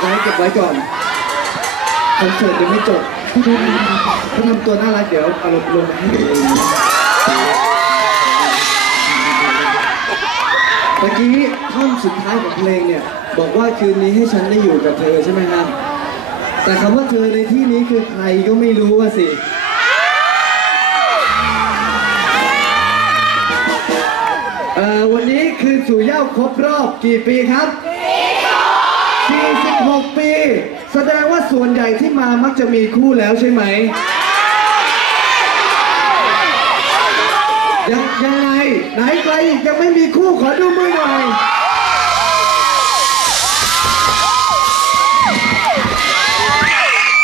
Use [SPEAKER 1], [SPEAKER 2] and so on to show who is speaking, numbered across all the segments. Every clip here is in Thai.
[SPEAKER 1] ไว้เก็บไว้ก่อนคอนเสิร์ตยังไม่จบถ้าทำตัวน่ารักเดี๋ยวเอาลงลงมาให้ดูเองนะเมื่อกี้ท่อนสุดท้ายของเพลงเนี่ย บอกว่าคืนนี้ให้ฉันได้อยู่กับเธอใช่ไหมครับ แต่คำว่าเธอในที่นี้คือใครก็ไม่รู้ว่าสิเอ่อวันนี้คือสู่เย้าครบรอบกี่ปีครับ 46 ปี แสดงว่าส่วนใหญ่ที่มามักจะมีคู่แล้วใช่ไหม ยังยังไง ไหนใครอีกยังไม่มีคู่ขอดูมือหน่อย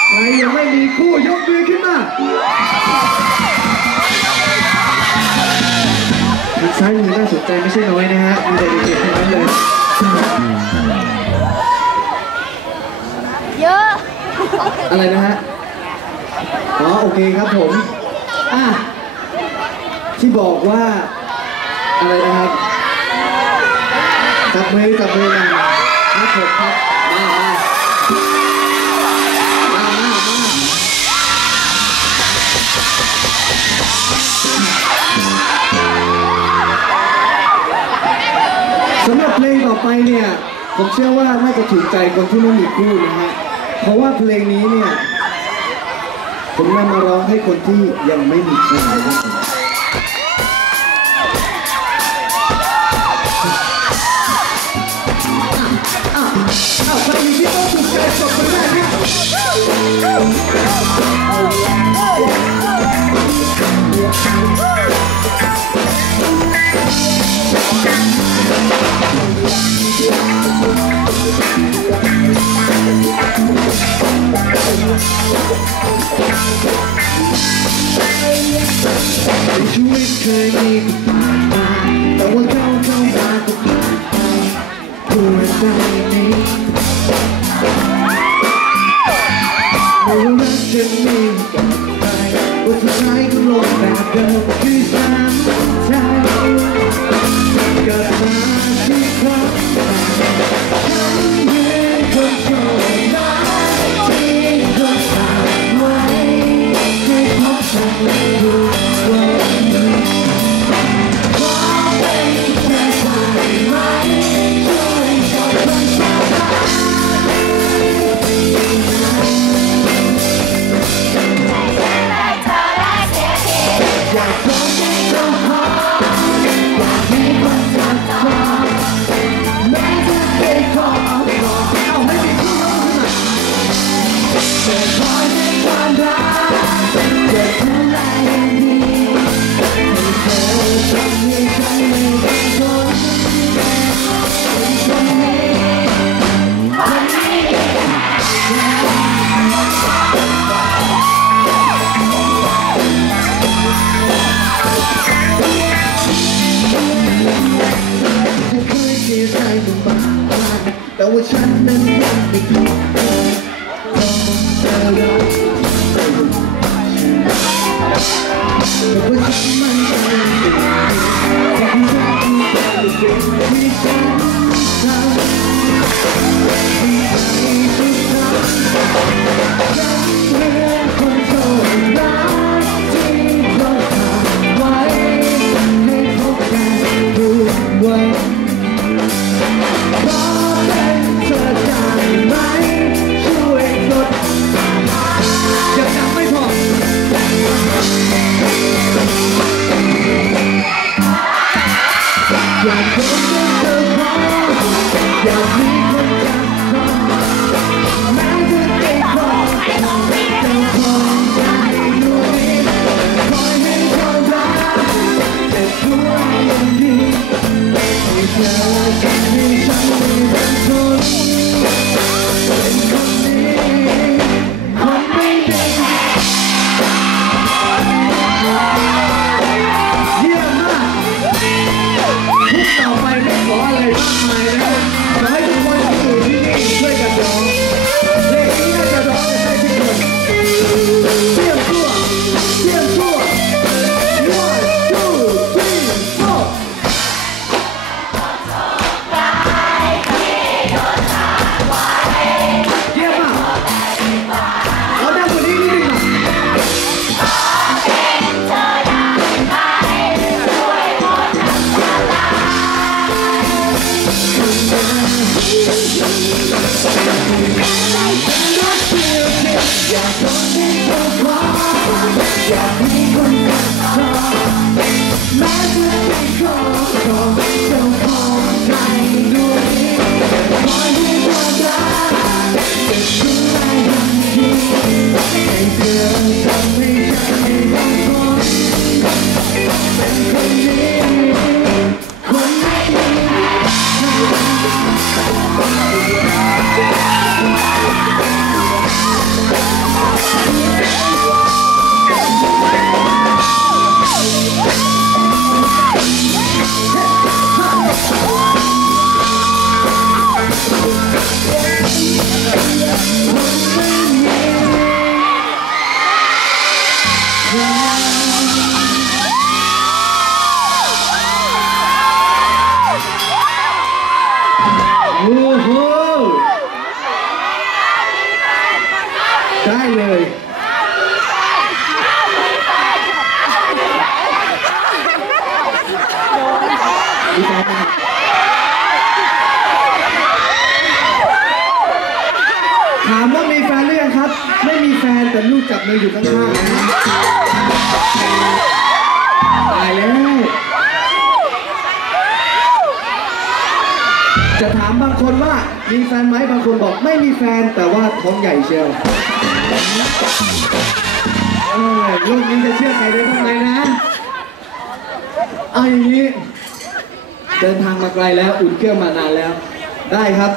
[SPEAKER 1] ใครยังไม่มีคู่ยกมือขึ้นมาทางซ้ายมือน่าสนใจไม่ใช่น้อยนะ
[SPEAKER 2] อะ
[SPEAKER 1] ไรนะฮะ อ๋อ โอเคครับผม อะ ที่บอกว่า อะไรนะครับ จับมือจับมือกันครับผมครับ มามามามามาสำหรับเพลงต่อไปเนี่ย ผมเชื่อว่าน่าจะถูกใจคนที่ไม่มีคู่นะฮะ เพราะว่าเพลงนี้เนี่ยผมนำมาร้องให้คนที่ยังไม่มีคู่นะครับผมอ้าวอ้าวใครมีที่ต้อง ถูกใจกดมาได้เนี่ยชีวิตเคยมีความหมายแต่ว่าเขาเข้ามาก็เปลี่ยนไปตัวใจนี้ไม่ว่ารักจะมีกับใครว่าสุดท้ายก็ลงแบบเดิม ใจมึงบ้างไหมแต่ว่าฉันนั้นยังไม่เคยเพราะเธอรักแต่ว่าฉันมันจะไม่เป็นความรักที่เป็นที่ฉัน อย อ นี้ โอ้โหได้เลยดีใจมากถามว่ามีแฟนหรือยังครับ ไม่มีแฟนแต่ลูกจับมืออยู่ข้างๆตายแล้ว จะถามบางคนว่ามีแฟนไหมบางคนบอกไม่มีแฟนแต่ว่าท้องใหญ่เชียวเออลูกนี้จะเชื่อใครได้บ้างไหมนะเอาอย่างนี้ เดินทางมาไกลแล้วอุ่นเครื่องมานานแล้ว ได้ครับ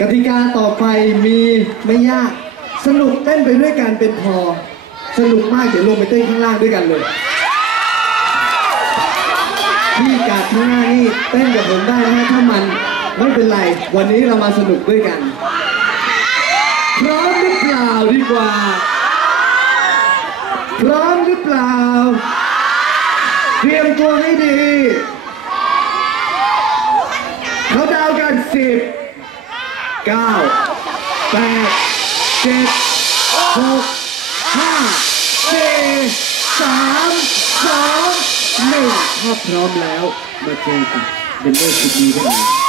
[SPEAKER 1] กติกาต่อไปมีไม่ยาก สนุกเต้นไปด้วยกันเป็นพอ สนุกมากเดี๋ยวลงไปเต้นข้างล่างด้วยกันเลยพี่กาดข้างหน้านี่เต้นกับผมได้นะฮะถ้ามัน ไม่เป็นไร วันนี้เรามาสนุกด้วยกันพร้อมหรือเปล่าดีกว่าพร้อมหรือเปล่า เตรียมตัวให้ดี เขาดาวกันสิบเก้าแปดเจ็ดหกห้าสี่สามสองหนึ่งถ้าพร้อมแล้ว มาเจอกันเดนเนอร์ชุดนี้ได้เลย